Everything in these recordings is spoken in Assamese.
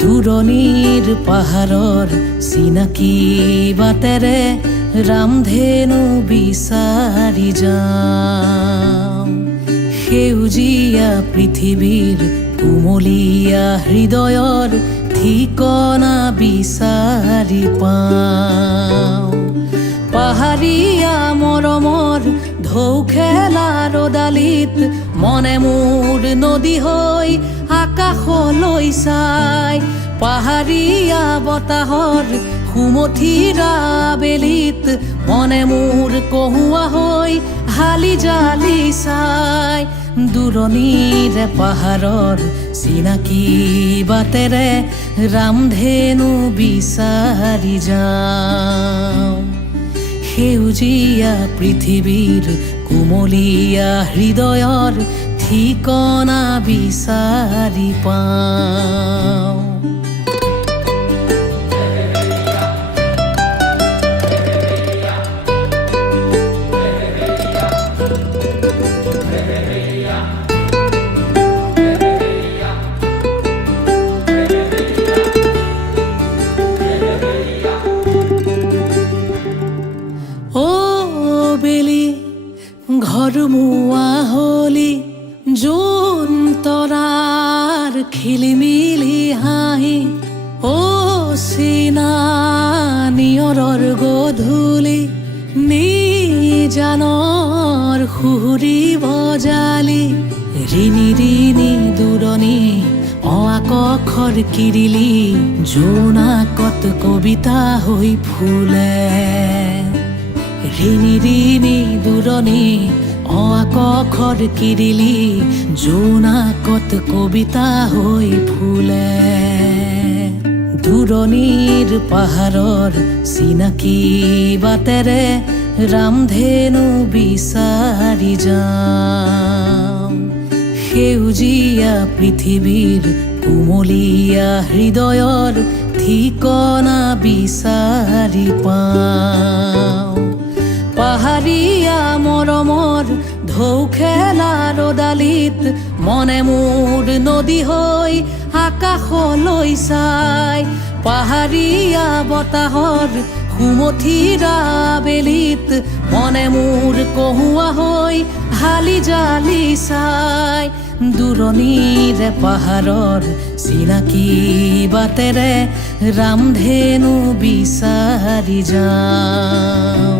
দূৰণিৰ পাহাৰৰ চিনাকি বাটেৰে ৰামধেনু বিচাৰি যাম। সেউজীয়া পৃথিৱীৰ কুমলীয়া হৃদয়ৰ ঠিকনা বিচাৰি পাওঁ। পাহাৰীয়া মৰমৰ ঢৌ খেলা ৰদালিত মনে মোৰ নদী হৈ আকাশলৈ চাই। পাহাৰীয়া বতাহৰ সুমথিৰা বেলিত মনে মোৰ কহুৱা হৈ হালি জালি চাই। দূৰণিৰে পাহাৰৰ চিনাকি বাটেৰে ৰামধেনু বিচাৰি যাওঁ। সেউজীয়া পৃথিৱীৰ কুমলীয়া হৃদয়ৰ ঠিকনা বিচাৰি পাওঁ। ঘৰমুৱা হলি জোন তৰাৰ খিলিমিলি হাঁহি, চিনা নিয়ৰৰ গধূলি নিজানৰ সুৰি বজালি। ৰিণি ৰিণি দূৰণি অআকখৰ কিৰিলি জোনাকত কবিতা হৈ ফুলে। ৰিণি ৰিণি দূৰণি অআকখৰ কিৰিলি জোনাকত কবিতা হৈ ফুলে। দূৰণিৰ পাহাৰৰ চিনাকি বাটেৰে ৰামধেনু বিচাৰি যাম। সেউজীয়া পৃথিৱীৰ কুমলীয়া হৃদয়ৰ ঠিকনা বিচাৰি পাওঁ। পাহাৰীয়া মৰমৰ ঢৌ খেলা ৰদালিত মনে মোৰ নদী হৈ আকাশলৈ চাই। পাহাৰীয়া বতাহৰ সুমথিৰা বেলিত মনে মোৰ কহুৱা হৈ হালি জালি চাই। দূৰণিৰে পাহাৰৰ চিনাকি বাটেৰে ৰামধেনু বিচাৰি যাওঁ।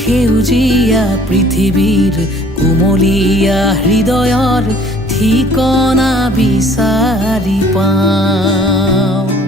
সেউজীয়া পৃথিৱীৰ কুমলীয়া হৃদয়ৰ ঠিকনা বিচাৰি পাওঁ।